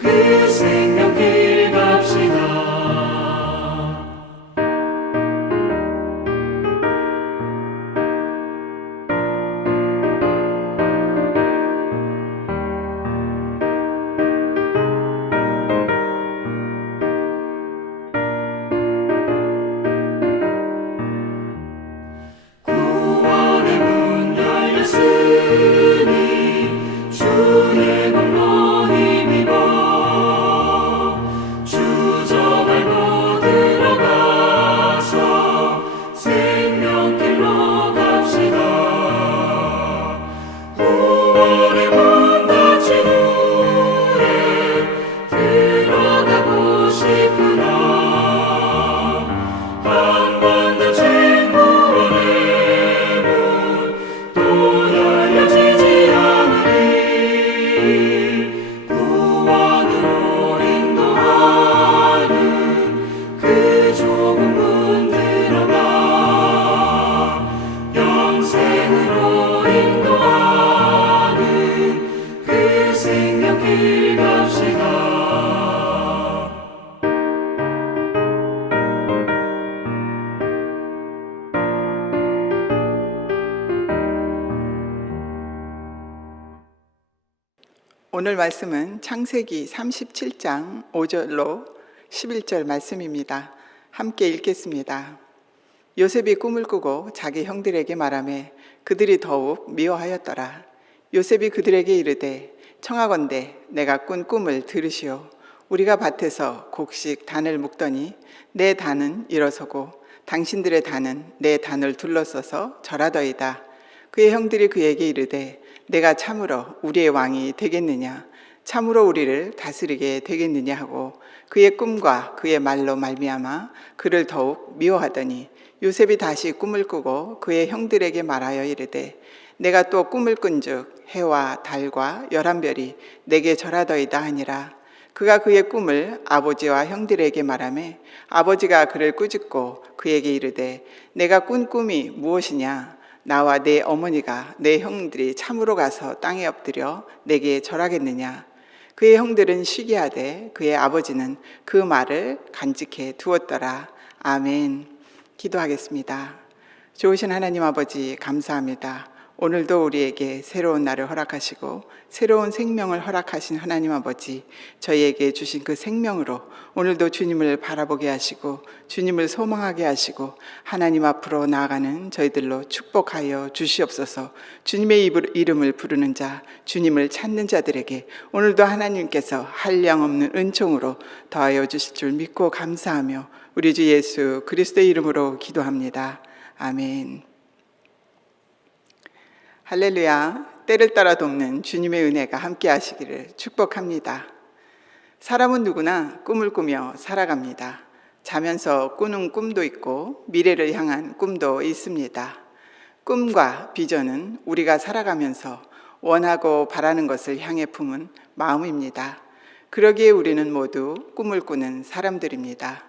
그 생명길 갑시다. 구원의 문 열렸으니 주의 공로 힘입어 주저 밟고 들어가서 생명길로 갑시다. 구원의 문 닫힌 후에 들어가고 싶구나. 한 번 더 구원의 문 또 열려지지 않으리. 구원으로 인도하는 그 좁은 문 들어가 영생으로 인도하는 그 생명길 갑시다. 오늘 말씀은 창세기 37장 5절로 11절 말씀입니다. 함께 읽겠습니다. 요셉이 꿈을 꾸고 자기 형들에게 말하매 그들이 더욱 미워하였더라. 요셉이 그들에게 이르되 청하건대 내가 꾼 꿈을 들으시오. 우리가 밭에서 곡식 단을 묶더니 내 단은 일어서고 당신들의 단은 내 단을 둘러서서 절하더이다. 그의 형들이 그에게 이르되 내가 참으로 우리의 왕이 되겠느냐, 참으로 우리를 다스리게 되겠느냐 하고 그의 꿈과 그의 말로 말미암아 그를 더욱 미워하더니 요셉이 다시 꿈을 꾸고 그의 형들에게 말하여 이르되 내가 또 꿈을 꾼즉 해와 달과 11별이 내게 절하더이다 하니라. 그가 그의 꿈을 아버지와 형들에게 말하매 아버지가 그를 꾸짖고 그에게 이르되 내가 꾼 꿈이 무엇이냐? 나와 내 어머니가 내 형들이 참으로 가서 땅에 엎드려 내게 절하겠느냐? 그의 형들은 시기하되 그의 아버지는 그 말을 간직해 두었더라. 아멘. 기도하겠습니다. 좋으신 하나님 아버지 감사합니다. 오늘도 우리에게 새로운 날을 허락하시고 새로운 생명을 허락하신 하나님 아버지, 저희에게 주신 그 생명으로 오늘도 주님을 바라보게 하시고 주님을 소망하게 하시고 하나님 앞으로 나아가는 저희들로 축복하여 주시옵소서. 주님의 이름을 부르는 자, 주님을 찾는 자들에게 오늘도 하나님께서 한량없는 은총으로 더하여 주실 줄 믿고 감사하며 우리 주 예수 그리스도의 이름으로 기도합니다. 아멘. 할렐루야. 때를 따라 돕는 주님의 은혜가 함께 하시기를 축복합니다. 사람은 누구나 꿈을 꾸며 살아갑니다. 자면서 꾸는 꿈도 있고 미래를 향한 꿈도 있습니다. 꿈과 비전은 우리가 살아가면서 원하고 바라는 것을 향해 품은 마음입니다. 그러기에 우리는 모두 꿈을 꾸는 사람들입니다.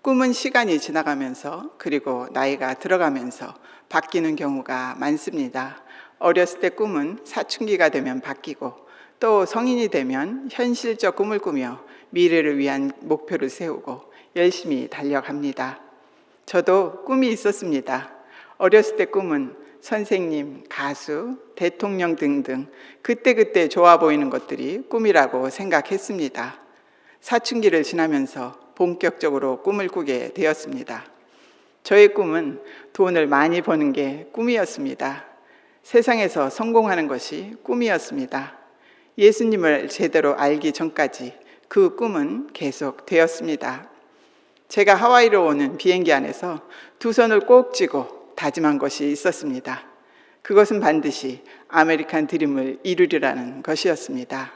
꿈은 시간이 지나가면서 그리고 나이가 들어가면서 바뀌는 경우가 많습니다. 어렸을 때 꿈은 사춘기가 되면 바뀌고 또 성인이 되면 현실적 꿈을 꾸며 미래를 위한 목표를 세우고 열심히 달려갑니다. 저도 꿈이 있었습니다. 어렸을 때 꿈은 선생님, 가수, 대통령 등등 그때그때 좋아 보이는 것들이 꿈이라고 생각했습니다. 사춘기를 지나면서 본격적으로 꿈을 꾸게 되었습니다. 저의 꿈은 돈을 많이 버는 게 꿈이었습니다. 세상에서 성공하는 것이 꿈이었습니다. 예수님을 제대로 알기 전까지 그 꿈은 계속 되었습니다. 제가 하와이로 오는 비행기 안에서 두 손을 꼭 쥐고 다짐한 것이 있었습니다. 그것은 반드시 아메리칸 드림을 이루리라는 것이었습니다.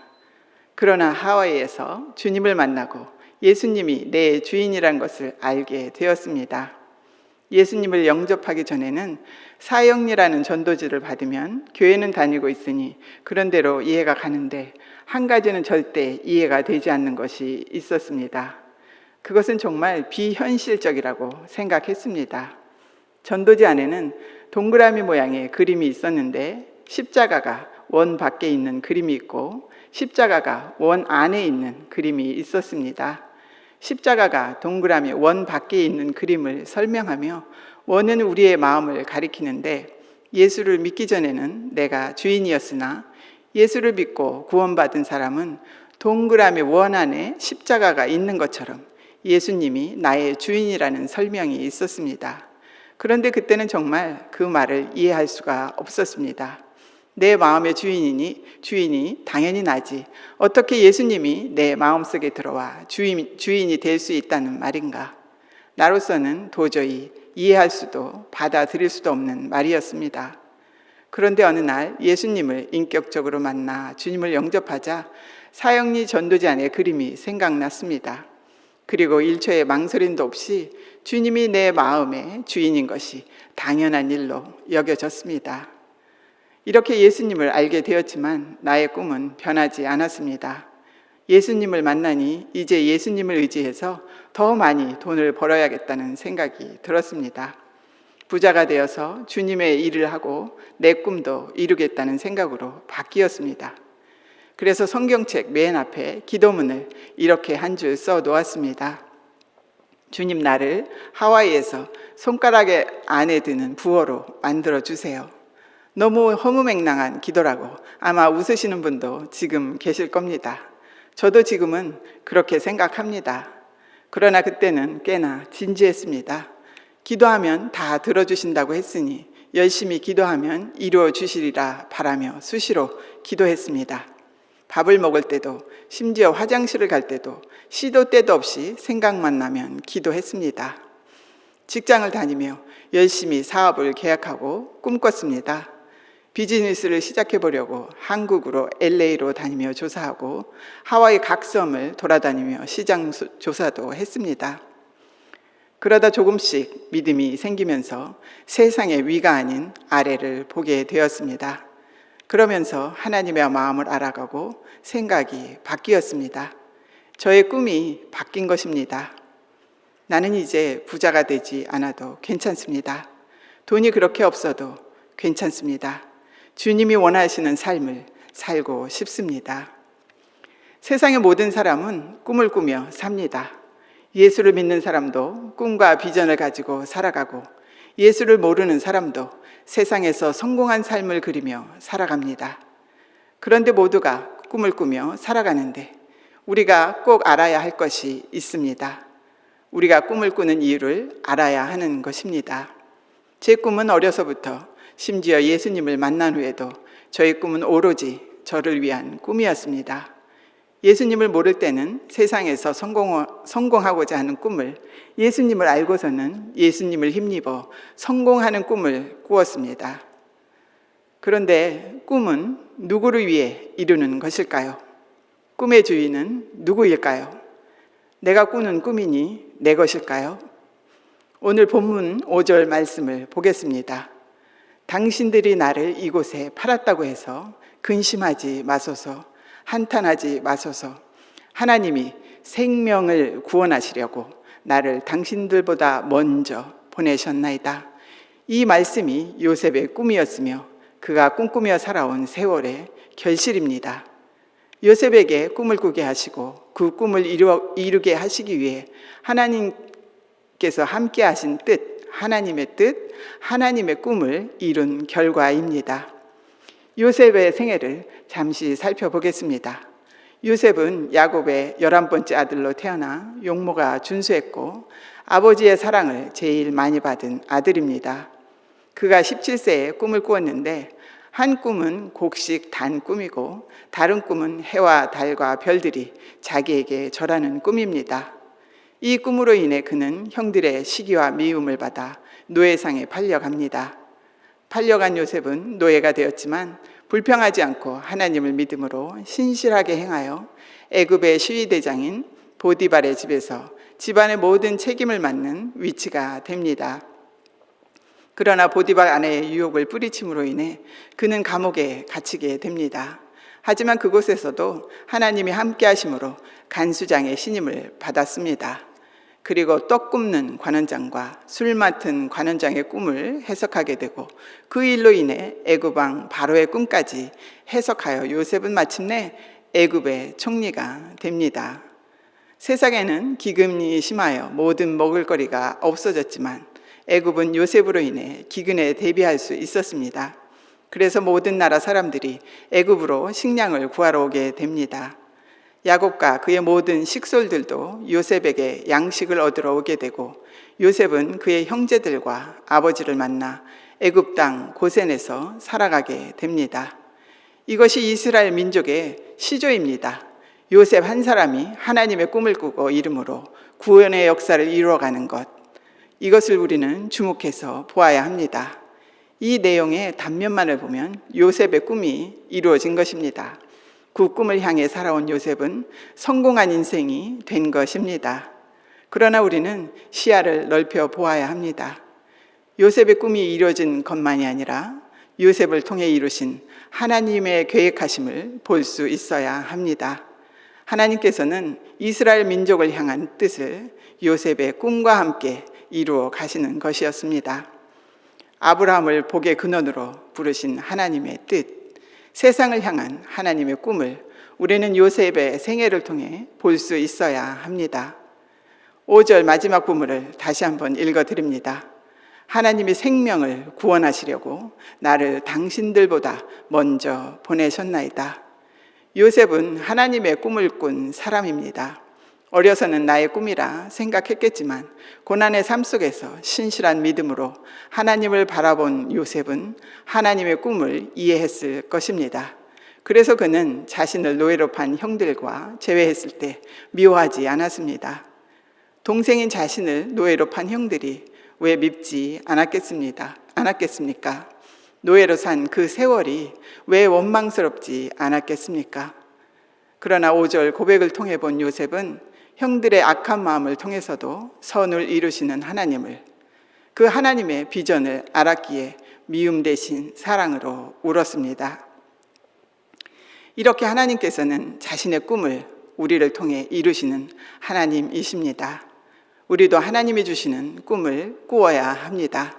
그러나 하와이에서 주님을 만나고 예수님이 내 주인이란 것을 알게 되었습니다. 예수님을 영접하기 전에는 사형리라는 전도지를 받으면 교회는 다니고 있으니 그런 대로 이해가 가는데 한 가지는 절대 이해가 되지 않는 것이 있었습니다. 그것은 정말 비현실적이라고 생각했습니다. 전도지 안에는 동그라미 모양의 그림이 있었는데 십자가가 원 밖에 있는 그림이 있고 십자가가 원 안에 있는 그림이 있었습니다. 십자가가 동그라미 원 밖에 있는 그림을 설명하며 원은 우리의 마음을 가리키는데, 예수를 믿기 전에는 내가 주인이었으나 예수를 믿고 구원받은 사람은 동그라미 원 안에 십자가가 있는 것처럼 예수님이 나의 주인이라는 설명이 있었습니다. 그런데 그때는 정말 그 말을 이해할 수가 없었습니다. 내 마음의 주인이 당연히 나지. 어떻게 예수님이 내 마음속에 들어와 주인이 될 수 있다는 말인가? 나로서는 도저히 이해할 수도 받아들일 수도 없는 말이었습니다. 그런데 어느 날 예수님을 인격적으로 만나 주님을 영접하자 사형리 전도자의 그림이 생각났습니다. 그리고 1초의 망설임도 없이 주님이 내 마음의 주인인 것이 당연한 일로 여겨졌습니다. 이렇게 예수님을 알게 되었지만 나의 꿈은 변하지 않았습니다. 예수님을 만나니 이제 예수님을 의지해서 더 많이 돈을 벌어야겠다는 생각이 들었습니다. 부자가 되어서 주님의 일을 하고 내 꿈도 이루겠다는 생각으로 바뀌었습니다. 그래서 성경책 맨 앞에 기도문을 이렇게 한 줄 써 놓았습니다. 주님, 나를 하와이에서 손가락 안에 드는 부어로 만들어 주세요. 너무 허무맹랑한 기도라고 아마 웃으시는 분도 지금 계실 겁니다. 저도 지금은 그렇게 생각합니다. 그러나 그때는 꽤나 진지했습니다. 기도하면 다 들어주신다고 했으니 열심히 기도하면 이루어 주시리라 바라며 수시로 기도했습니다. 밥을 먹을 때도, 심지어 화장실을 갈 때도 시도 때도 없이 생각만 나면 기도했습니다. 직장을 다니며 열심히 사업을 계약하고 꿈꿨습니다. 비즈니스를 시작해 보려고 한국으로 LA로 다니며 조사하고 하와이 각 섬을 돌아다니며 시장 조사도 했습니다. 그러다 조금씩 믿음이 생기면서 세상의 위가 아닌 아래를 보게 되었습니다. 그러면서 하나님의 마음을 알아가고 생각이 바뀌었습니다. 저의 꿈이 바뀐 것입니다. 나는 이제 부자가 되지 않아도 괜찮습니다. 돈이 그렇게 없어도 괜찮습니다. 주님이 원하시는 삶을 살고 싶습니다. 세상의 모든 사람은 꿈을 꾸며 삽니다. 예수를 믿는 사람도 꿈과 비전을 가지고 살아가고, 예수를 모르는 사람도 세상에서 성공한 삶을 그리며 살아갑니다. 그런데 모두가 꿈을 꾸며 살아가는데 우리가 꼭 알아야 할 것이 있습니다. 우리가 꿈을 꾸는 이유를 알아야 하는 것입니다. 제 꿈은 어려서부터, 심지어 예수님을 만난 후에도 저의 꿈은 오로지 저를 위한 꿈이었습니다. 예수님을 모를 때는 세상에서 성공하고자 하는 꿈을, 예수님을 알고서는 예수님을 힘입어 성공하는 꿈을 꾸었습니다. 그런데 꿈은 누구를 위해 이루는 것일까요? 꿈의 주인은 누구일까요? 내가 꾸는 꿈이니 내 것일까요? 오늘 본문 5절 말씀을 보겠습니다. 당신들이 나를 이곳에 팔았다고 해서 근심하지 마소서, 한탄하지 마소서. 하나님이 생명을 구원하시려고 나를 당신들보다 먼저 보내셨나이다. 이 말씀이 요셉의 꿈이었으며 그가 꿈꾸며 살아온 세월의 결실입니다. 요셉에게 꿈을 꾸게 하시고 그 꿈을 이루게 하시기 위해 하나님께서 함께 하신 뜻, 하나님의 뜻, 하나님의 꿈을 이룬 결과입니다. 요셉의 생애를 잠시 살펴보겠습니다. 요셉은 야곱의 11번째 아들로 태어나 용모가 준수했고 아버지의 사랑을 제일 많이 받은 아들입니다. 그가 17세에 꿈을 꾸었는데 한 꿈은 곡식 단 꿈이고 다른 꿈은 해와 달과 별들이 자기에게 절하는 꿈입니다. 이 꿈으로 인해 그는 형들의 시기와 미움을 받아 노예상에 팔려갑니다. 팔려간 요셉은 노예가 되었지만 불평하지 않고 하나님을 믿음으로 신실하게 행하여 애굽의 시위대장인 보디발의 집에서 집안의 모든 책임을 맡는 위치가 됩니다. 그러나 보디발 아내의 유혹을 뿌리침으로 인해 그는 감옥에 갇히게 됩니다. 하지만 그곳에서도 하나님이 함께 하심으로 간수장의 신임을 받았습니다. 그리고 떡 굽는 관원장과 술 맡은 관원장의 꿈을 해석하게 되고 그 일로 인해 애굽 왕 바로의 꿈까지 해석하여 요셉은 마침내 애굽의 총리가 됩니다. 세상에는 기근이 심하여 모든 먹을거리가 없어졌지만 애굽은 요셉으로 인해 기근에 대비할 수 있었습니다. 그래서 모든 나라 사람들이 애굽으로 식량을 구하러 오게 됩니다. 야곱과 그의 모든 식솔들도 요셉에게 양식을 얻으러 오게 되고 요셉은 그의 형제들과 아버지를 만나 애굽 땅 고센에서 살아가게 됩니다. 이것이 이스라엘 민족의 시조입니다. 요셉 한 사람이 하나님의 꿈을 꾸고 이름으로 구원의 역사를 이루어가는 것, 이것을 우리는 주목해서 보아야 합니다. 이 내용의 단면만을 보면 요셉의 꿈이 이루어진 것입니다. 그 꿈을 향해 살아온 요셉은 성공한 인생이 된 것입니다. 그러나 우리는 시야를 넓혀 보아야 합니다. 요셉의 꿈이 이루어진 것만이 아니라 요셉을 통해 이루신 하나님의 계획하심을 볼 수 있어야 합니다. 하나님께서는 이스라엘 민족을 향한 뜻을 요셉의 꿈과 함께 이루어 가시는 것이었습니다. 아브라함을 복의 근원으로 부르신 하나님의 뜻, 세상을 향한 하나님의 꿈을 우리는 요셉의 생애를 통해 볼 수 있어야 합니다. 5절 마지막 부분을 다시 한번 읽어드립니다. 하나님이 생명을 구원하시려고 나를 당신들보다 먼저 보내셨나이다. 요셉은 하나님의 꿈을 꾼 사람입니다. 어려서는 나의 꿈이라 생각했겠지만 고난의 삶 속에서 신실한 믿음으로 하나님을 바라본 요셉은 하나님의 꿈을 이해했을 것입니다. 그래서 그는 자신을 노예로 판 형들과 재회했을 때 미워하지 않았습니다. 동생인 자신을 노예로 판 형들이 왜 밉지 않았겠습니까? 노예로 산 그 세월이 왜 원망스럽지 않았겠습니까? 그러나 5절 고백을 통해 본 요셉은 형들의 악한 마음을 통해서도 선을 이루시는 하나님을, 그 하나님의 비전을 알았기에 미움 대신 사랑으로 울었습니다. 이렇게 하나님께서는 자신의 꿈을 우리를 통해 이루시는 하나님이십니다. 우리도 하나님이 주시는 꿈을 꾸어야 합니다.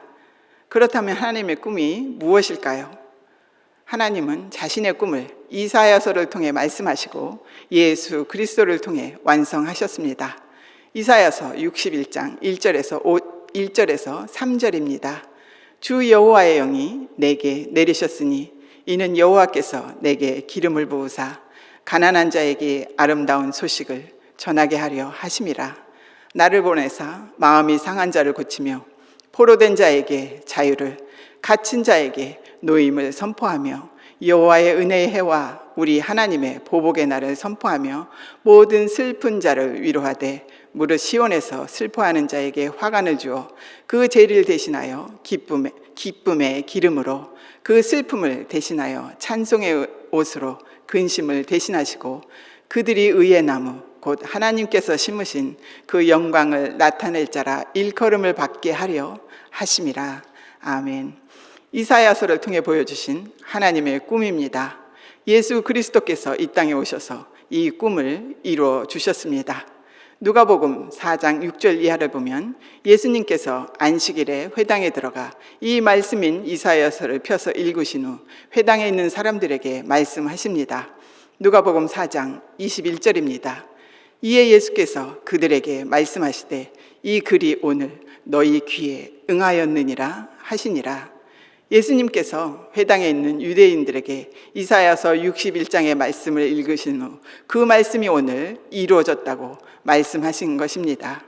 그렇다면 하나님의 꿈이 무엇일까요? 하나님은 자신의 꿈을 이사야서를 통해 말씀하시고 예수 그리스도를 통해 완성하셨습니다. 이사야서 61장 1절에서 3절입니다. 주 여호와의 영이 내게 내리셨으니 이는 여호와께서 내게 기름을 부으사 가난한 자에게 아름다운 소식을 전하게 하려 하심이라. 나를 보내사 마음이 상한 자를 고치며 포로된 자에게 자유를, 갇힌 자에게 노임을 선포하며 여호와의 은혜의 해와 우리 하나님의 보복의 날을 선포하며 모든 슬픈 자를 위로하되 무릇 시온에서 슬퍼하는 자에게 화관을 주어 그 죄를 대신하여 기쁨의 기름으로 그 슬픔을 대신하여 찬송의 옷으로 근심을 대신하시고 그들이 의의 나무 곧 하나님께서 심으신 그 영광을 나타낼 자라 일컬음을 받게 하려 하심이라. 아멘. 이사야서를 통해 보여주신 하나님의 꿈입니다. 예수 그리스도께서 이 땅에 오셔서 이 꿈을 이루어 주셨습니다. 누가복음 4장 6절 이하를 보면 예수님께서 안식일에 회당에 들어가 이 말씀인 이사야서를 펴서 읽으신 후 회당에 있는 사람들에게 말씀하십니다. 누가복음 4장 21절입니다. 이에 예수께서 그들에게 말씀하시되 이 글이 오늘 너희 귀에 응하였느니라 하시니라. 예수님께서 회당에 있는 유대인들에게 이사야서 61장의 말씀을 읽으신 후 그 말씀이 오늘 이루어졌다고 말씀하신 것입니다.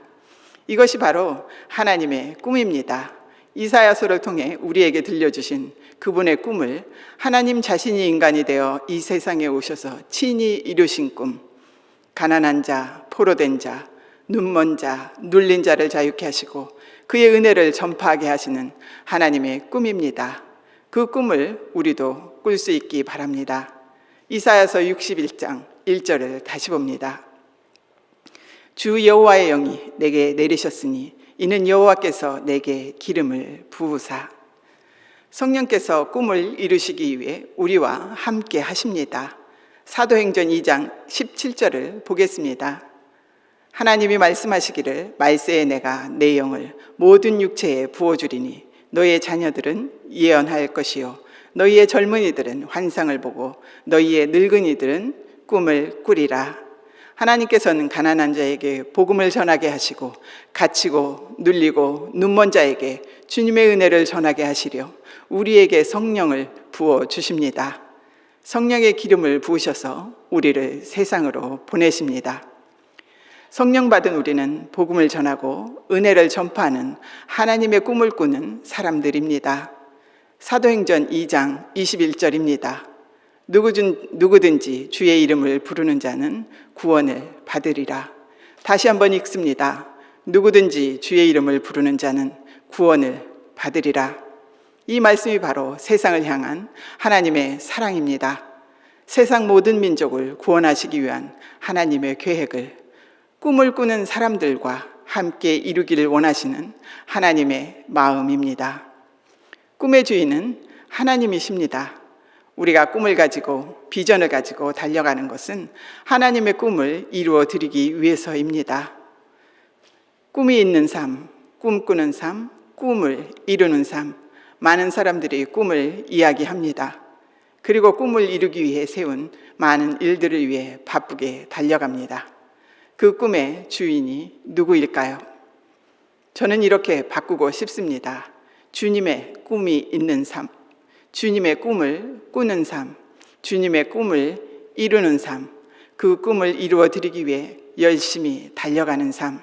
이것이 바로 하나님의 꿈입니다. 이사야서를 통해 우리에게 들려주신 그분의 꿈을 하나님 자신이 인간이 되어 이 세상에 오셔서 친히 이루신 꿈, 가난한 자, 포로된 자, 눈먼 자, 눌린 자를 자유케 하시고 그의 은혜를 전파하게 하시는 하나님의 꿈입니다. 그 꿈을 우리도 꿀 수 있기 바랍니다. 이사야서 61장 1절을 다시 봅니다. 주 여호와의 영이 내게 내리셨으니 이는 여호와께서 내게 기름을 부으사. 성령께서 꿈을 이루시기 위해 우리와 함께 하십니다. 사도행전 2장 17절을 보겠습니다. 하나님이 말씀하시기를 말세에 내가 내 영을 모든 육체에 부어주리니 너희의 자녀들은 예언할 것이요 너희의 젊은이들은 환상을 보고 너희의 늙은이들은 꿈을 꾸리라. 하나님께서는 가난한 자에게 복음을 전하게 하시고 갇히고 눌리고 눈먼 자에게 주님의 은혜를 전하게 하시려 우리에게 성령을 부어 주십니다. 성령의 기름을 부으셔서 우리를 세상으로 보내십니다. 성령 받은 우리는 복음을 전하고 은혜를 전파하는 하나님의 꿈을 꾸는 사람들입니다. 사도행전 2장 21절입니다. 누구든지 주의 이름을 부르는 자는 구원을 받으리라. 다시 한번 읽습니다. 누구든지 주의 이름을 부르는 자는 구원을 받으리라. 이 말씀이 바로 세상을 향한 하나님의 사랑입니다. 세상 모든 민족을 구원하시기 위한 하나님의 계획을 꿈을 꾸는 사람들과 함께 이루기를 원하시는 하나님의 마음입니다. 꿈의 주인은 하나님이십니다. 우리가 꿈을 가지고 비전을 가지고 달려가는 것은 하나님의 꿈을 이루어 드리기 위해서입니다. 꿈이 있는 삶, 꿈꾸는 삶, 꿈을 이루는 삶, 많은 사람들이 꿈을 이야기합니다. 그리고 꿈을 이루기 위해 세운 많은 일들을 위해 바쁘게 달려갑니다. 그 꿈의 주인이 누구일까요? 저는 이렇게 바꾸고 싶습니다. 주님의 꿈이 있는 삶, 주님의 꿈을 꾸는 삶, 주님의 꿈을 이루는 삶, 그 꿈을 이루어 드리기 위해 열심히 달려가는 삶.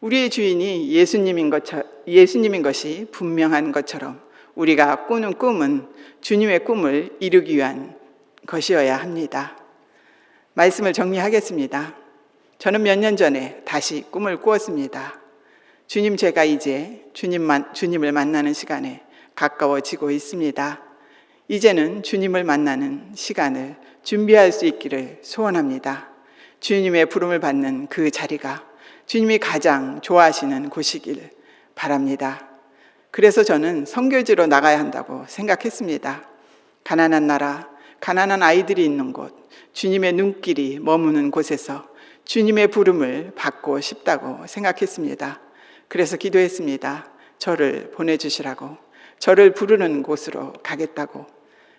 우리의 주인이 예수님인 것이 분명한 것처럼 우리가 꾸는 꿈은 주님의 꿈을 이루기 위한 것이어야 합니다. 말씀을 정리하겠습니다. 저는 몇 년 전에 다시 꿈을 꾸었습니다. 주님, 제가 이제 주님을 만나는 시간에 가까워지고 있습니다. 이제는 주님을 만나는 시간을 준비할 수 있기를 소원합니다. 주님의 부름을 받는 그 자리가 주님이 가장 좋아하시는 곳이길 바랍니다. 그래서 저는 선교지로 나가야 한다고 생각했습니다. 가난한 나라, 가난한 아이들이 있는 곳, 주님의 눈길이 머무는 곳에서 주님의 부름을 받고 싶다고 생각했습니다. 그래서 기도했습니다. 저를 보내주시라고, 저를 부르는 곳으로 가겠다고.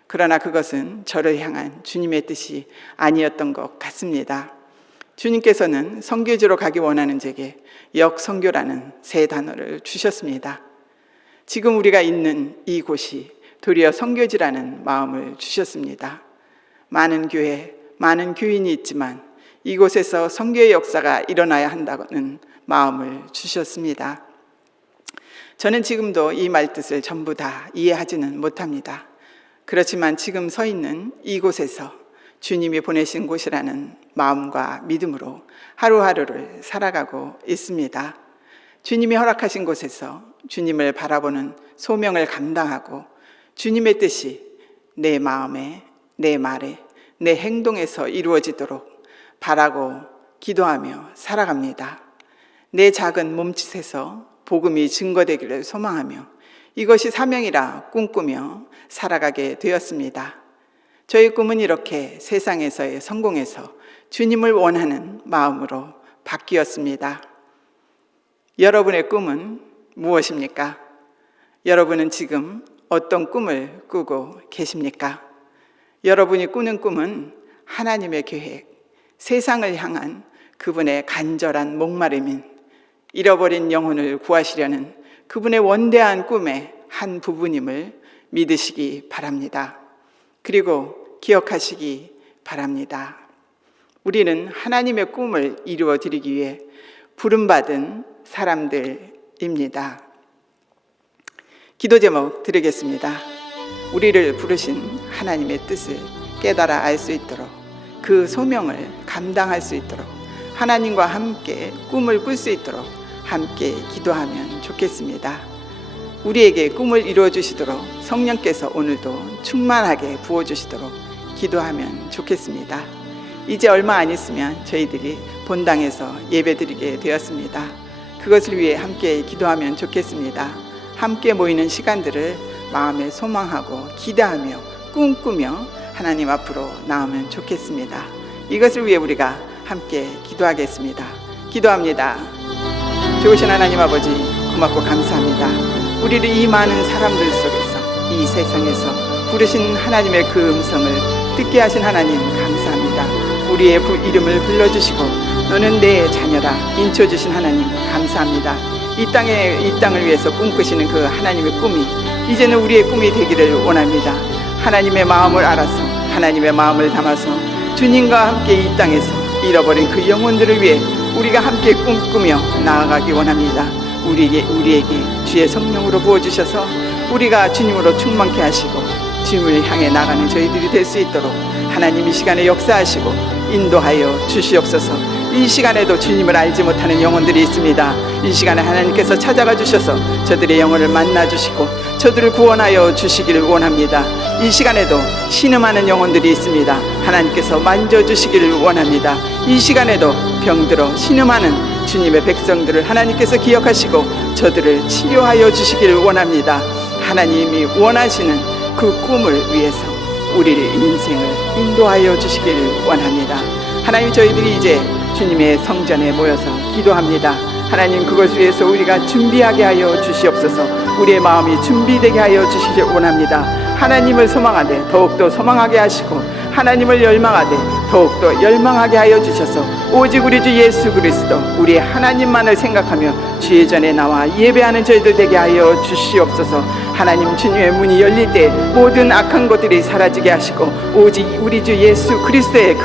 그러나 그것은 저를 향한 주님의 뜻이 아니었던 것 같습니다. 주님께서는 선교지로 가기 원하는 제게 역선교라는 새 단어를 주셨습니다. 지금 우리가 있는 이곳이 도리어 선교지라는 마음을 주셨습니다. 많은 교회, 많은 교인이 있지만 이곳에서 선교의 역사가 일어나야 한다는 마음을 주셨습니다. 저는 지금도 이 말뜻을 전부 다 이해하지는 못합니다. 그렇지만 지금 서 있는 이곳에서 주님이 보내신 곳이라는 마음과 믿음으로 하루하루를 살아가고 있습니다. 주님이 허락하신 곳에서 주님을 바라보는 소명을 감당하고 주님의 뜻이 내 마음에, 내 말에, 내 행동에서 이루어지도록 바라고 기도하며 살아갑니다. 내 작은 몸짓에서 복음이 증거되기를 소망하며 이것이 사명이라 꿈꾸며 살아가게 되었습니다. 저희 꿈은 이렇게 세상에서의 성공에서 주님을 원하는 마음으로 바뀌었습니다. 여러분의 꿈은 무엇입니까? 여러분은 지금 어떤 꿈을 꾸고 계십니까? 여러분이 꾸는 꿈은 하나님의 계획, 세상을 향한 그분의 간절한 목마름인 잃어버린 영혼을 구하시려는 그분의 원대한 꿈의 한 부분임을 믿으시기 바랍니다. 그리고 기억하시기 바랍니다. 우리는 하나님의 꿈을 이루어 드리기 위해 부름받은 사람들입니다. 기도 제목 드리겠습니다. 우리를 부르신 하나님의 뜻을 깨달아 알 수 있도록, 그 소명을 감당할 수 있도록, 하나님과 함께 꿈을 꿀 수 있도록 함께 기도하면 좋겠습니다. 우리에게 꿈을 이루어 주시도록 성령께서 오늘도 충만하게 부어 주시도록 기도하면 좋겠습니다. 이제 얼마 안 있으면 저희들이 본당에서 예배드리게 되었습니다. 그것을 위해 함께 기도하면 좋겠습니다. 함께 모이는 시간들을 마음에 소망하고 기대하며 꿈꾸며 하나님 앞으로 나오면 좋겠습니다. 이것을 위해 우리가 함께 기도하겠습니다. 기도합니다. 좋으신 하나님 아버지, 고맙고 감사합니다. 우리를 이 많은 사람들 속에서, 이 세상에서 부르신 하나님의 그 음성을 듣게 하신 하나님 감사합니다. 우리의 이름을 불러주시고 너는 내 자녀라 인쳐주신 하나님 감사합니다. 이 땅을 위해서 꿈꾸시는 그 하나님의 꿈이 이제는 우리의 꿈이 되기를 원합니다. 하나님의 마음을 알아서 하나님의 마음을 담아서 주님과 함께 이 땅에서 잃어버린 그 영혼들을 위해 우리가 함께 꿈꾸며 나아가기 원합니다. 우리에게 주의 성령으로 부어주셔서 우리가 주님으로 충만케 하시고 주님을 향해 나가는 저희들이 될 수 있도록 하나님 이 시간에 역사하시고 인도하여 주시옵소서. 이 시간에도 주님을 알지 못하는 영혼들이 있습니다. 이 시간에 하나님께서 찾아가 주셔서 저들의 영혼을 만나 주시고 저들을 구원하여 주시기를 원합니다. 이 시간에도 신음하는 영혼들이 있습니다. 하나님께서 만져주시기를 원합니다. 이 시간에도 병들어 신음하는 주님의 백성들을 하나님께서 기억하시고 저들을 치료하여 주시기를 원합니다. 하나님이 원하시는 그 꿈을 위해서 우리의 인생을 인도하여 주시기를 원합니다. 하나님, 저희들이 이제 주님의 성전에 모여서 기도합니다. 하나님, 그것을 위해서 우리가 준비하게 하여 주시옵소서. 우리의 마음이 준비되게 하여 주시길 원합니다. 하나님을 소망하되 더욱더 소망하게 하시고 하나님을 열망하되 더욱더 열망하게 하여 주셔서 오직 우리 주 예수 그리스도 우리의 하나님만을 생각하며 주의 전에 나와 예배하는 저희들 되게 하여 주시옵소서. 하나님, 주님의 문이 열릴 때 모든 악한 것들이 사라지게 하시고 오직 우리 주 예수 그리스도의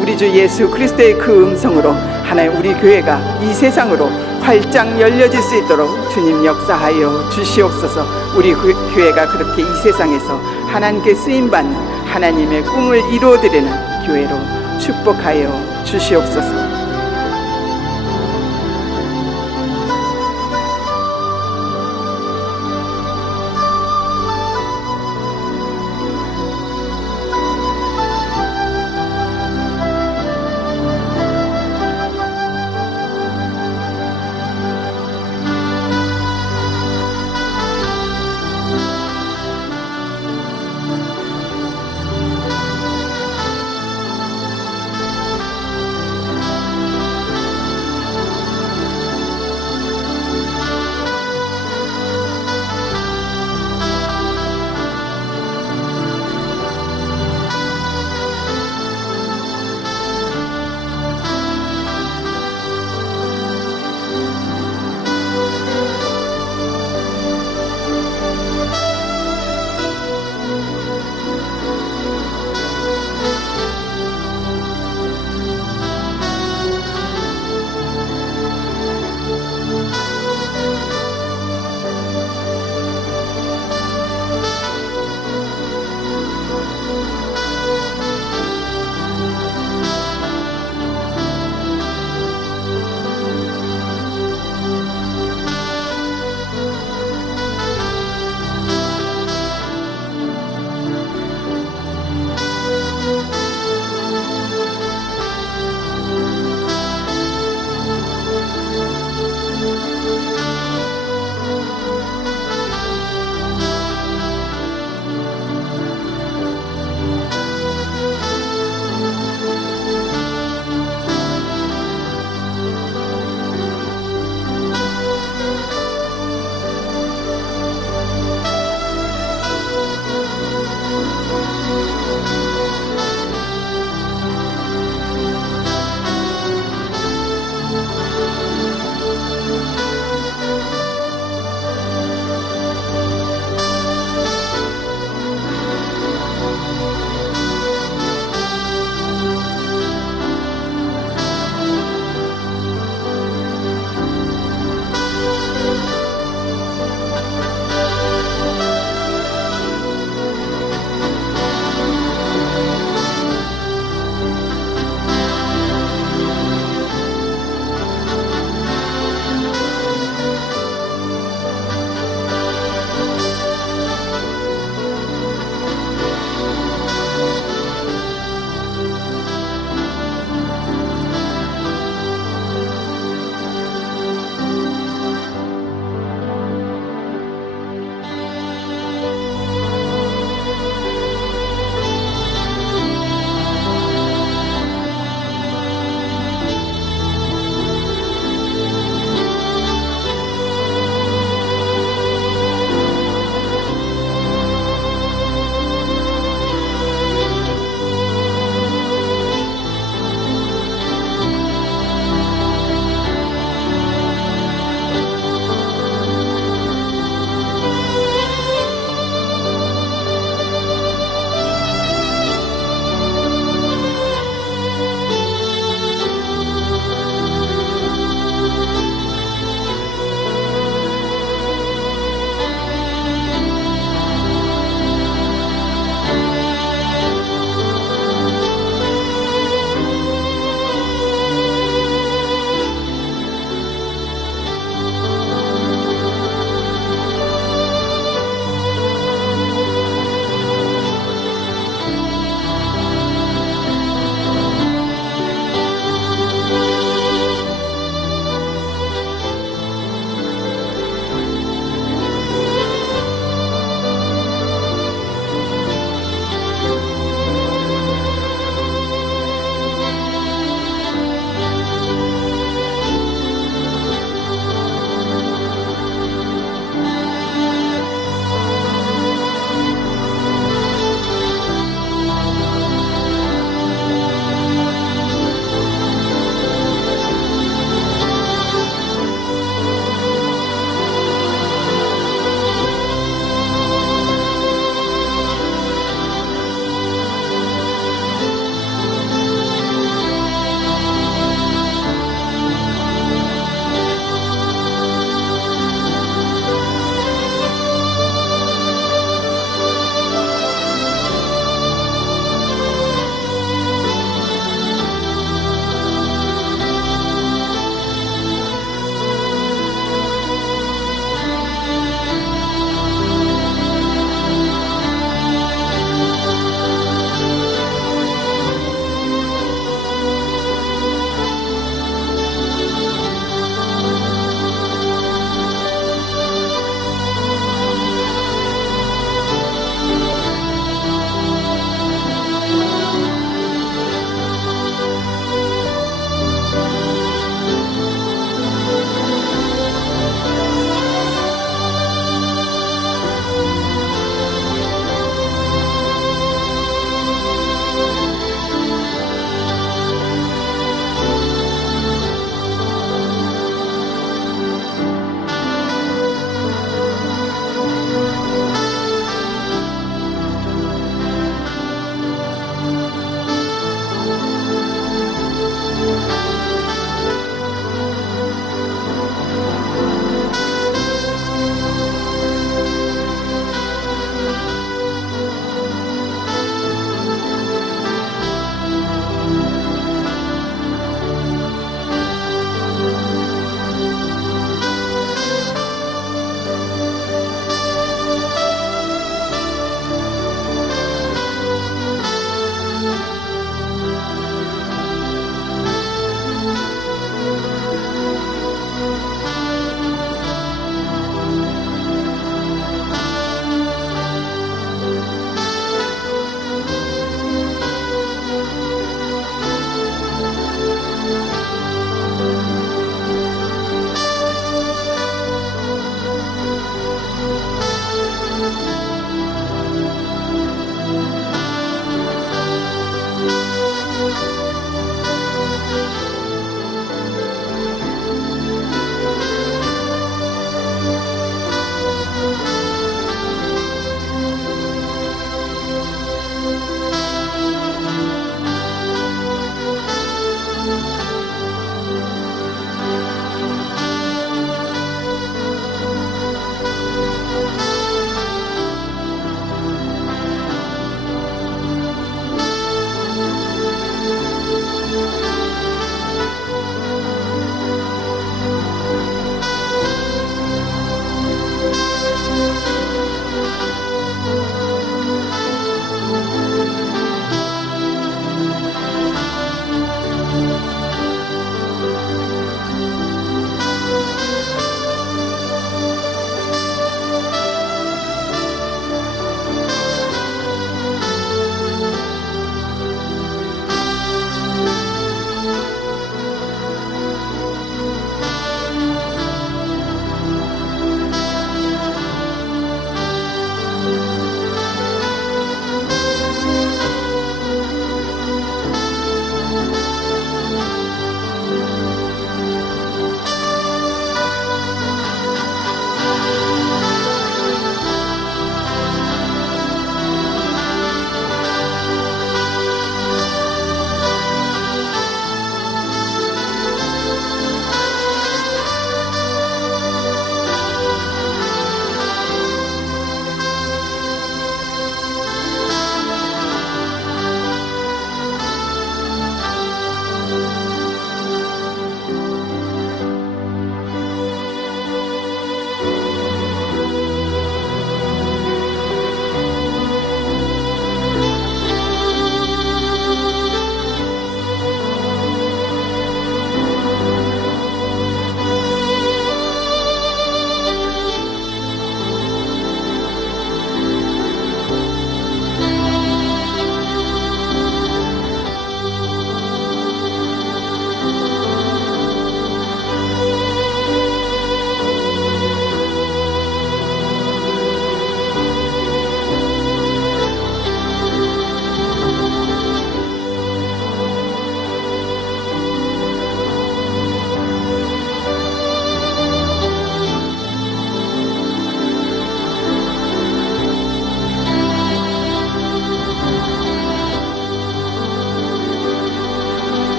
우리 주 예수 그리스도의 그 음성으로 하나님 우리 교회가 이 세상으로 활짝 열려질 수 있도록 주님 역사하여 주시옵소서. 우리 교회가 그렇게 이 세상에서 하나님께 쓰임받는 하나님의 꿈을 이루어드리는 교회로 축복하여 주시옵소서.